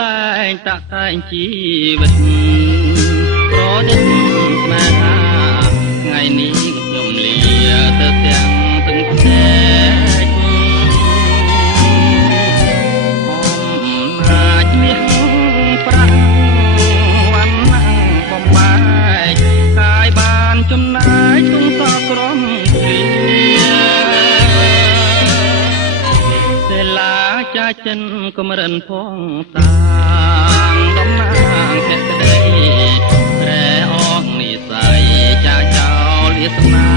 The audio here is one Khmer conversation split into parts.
លែងតាក់តែងជីវិតប្រឌិតស្នេហាថ្ងៃនេះខ្ញុំលាទៅទាំងទឹកភ្នែកអំណាចមាសប្រាក់វណ្ណៈបំបែកកាយបានចំណាយទងសក់ក្រំគ្រាសេលាចាចិនកំរិនផងតាងតំណាងភក្តីរែអងនិស័យចាចោលវាសនា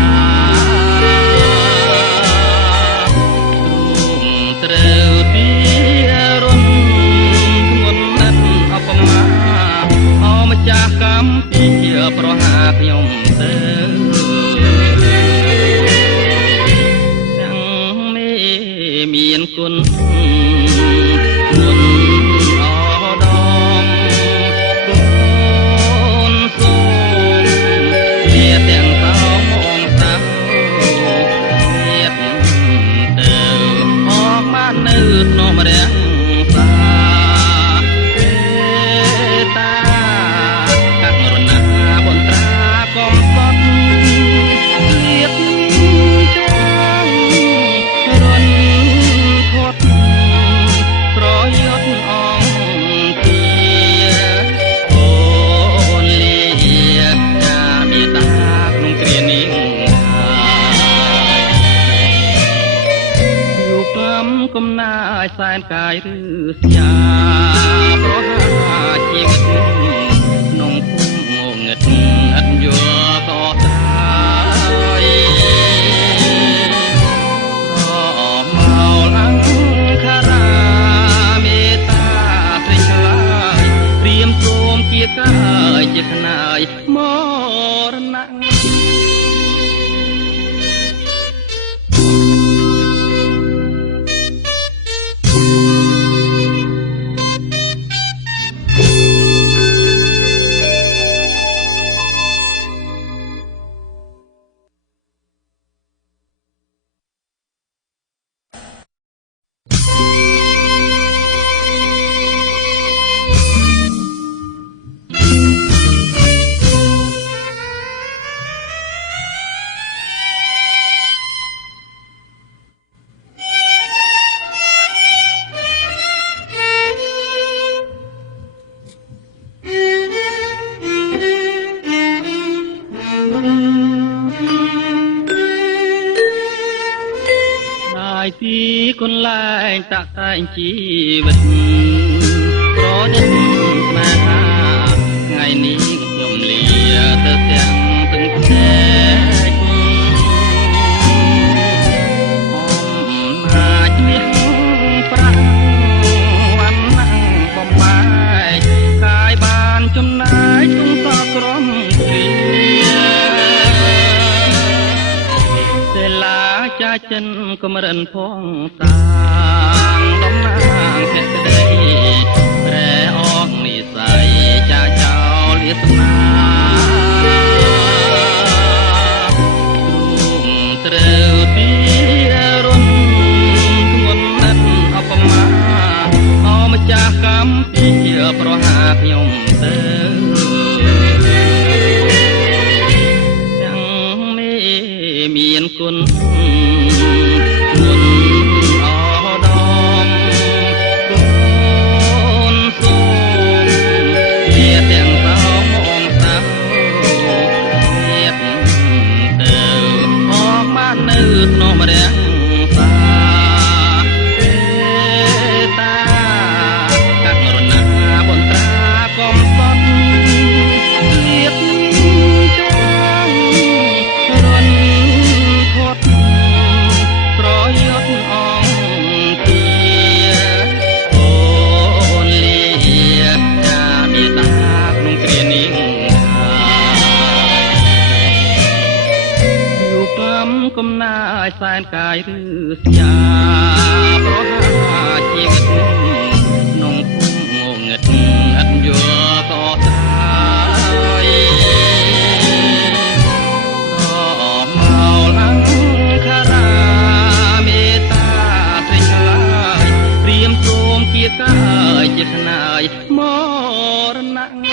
ទ្រូងត្រូវទីរុនធ្ងន់ណាស់អបមាអម្ចាស់កម្មពីប្រហាខ្ញុំទៅទាំងមេមានគុណកំណាយសែនកាយឬស្យាប្រហាជីវិតក្នុងភូមិងងឹតអត់យល់ក៏ត្រាយអមកអង្គខារាមេតាព្រះឆ្លើយព្រាមសូមជាកាយជាខ្នាយមរណៈពីគុណលែងតាក់តែងជីវិតប្រឌិតស្នេហាថ្ងៃនេះខ្ញុំលាទៅទាំងទឹកភ្នែកអំណាចមាសប្រាក់វណ្ណៈបំបែកកាយបានចំណាយទងសក់ក្រំគ្រាសេលាចាចិនកំរិនផងតាងតំណាងភក្តីរែអងនិស័យចាចោលវាសនាទ្រូងត្រូវទីរុនធ្ងន់ណាស់អបមាអម្ចាស់កម្មពីប្រហាខ្ញុំទៅទាំងមេមានគុណក្នុងរក្សាតាករុណាបនត្រាកំសត់លៀបទាំងរុនខាត់ប្រយុទ្ធអង្គទាអូនលាចាបិតាក្នុងគ្រានេះកំណាយសែនកាយឬស្យាប្រហាជីវិតក្នុងភូមិងងឹតអត់យល់ក៏ត្រាយអមកអង្គខារាមេតាព្រះឆ្លើយព្រាមសូមជាកាយជាខ្នាយ មរណៈ